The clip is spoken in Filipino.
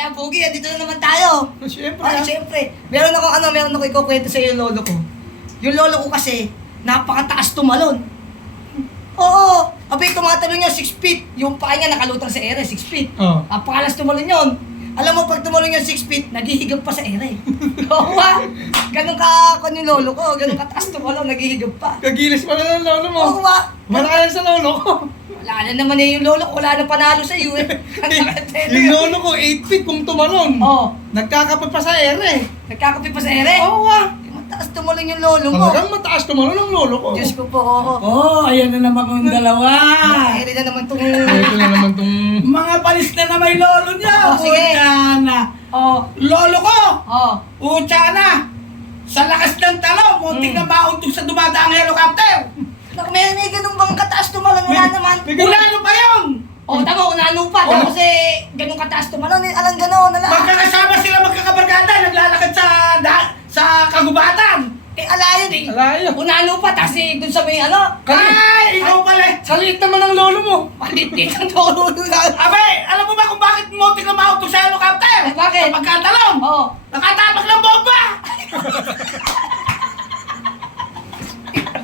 Kaya Pogi, dito na naman tayo. Siyempre. Ay, siyempre. Meron ako ikukwento sa iyo yung lolo ko. Yung lolo ko kasi, napakataas tumalon. Oo. Abay, tumatalon niya 6 feet. Yung paa niya nakalutang sa ere, 6 feet. Oh. Napakalas tumalon yun. Alam mo, pag tumalon yung 6 feet, naghihigap pa sa ere. Oo ba? Ganun yung lolo ko. Ganun kataas tumalon, naghihigap pa. Kagilis pa na ng lolo mo. Oo ba? Malayan sa lolo ko. Wala na naman yung lolo ko. Wala nang panalo sa iyo eh. Yung lolo ko, 8 feet kung tumalon. Oo. Nagkakapit pa sa ere. Nagkakape pa sa ere. Oo ah. Mataas tumalon yung lolo mo. Talagang mataas tumalon ang lolo ko. Diyos ko po, oo. Oh, ayan na naman kong dalawa. Ere na naman itong... Ito na naman tong... Mga palis na may lolo niya. Oh, sige. Utana. Oo. Lolo ko. Oo. Utana. Sa lakas ng talo, muntik na mauntog sa dumadaang helicopter. Naku, may ganun bang kataas tumalon? Wala naman. Ulano pa yun. Oo, tama, unano pa. Oo. Tapos ganun kataas tumalon. Alang gano'n, ala. Magkakasama sila magkakabarkada. Naglalakad sa kagubatan. Ala yun eh. Alayo. Unano pa, tapos dun sa may ano. Ay, ikaw pala. Sa liit naman ng lolo mo. Palit-lit ang tolo. Abay, alam mo ba kung bakit muntik na mauntog sa helicopter? Bakit? Sa pagkatalong. Oo. Nakatapak ng bomba.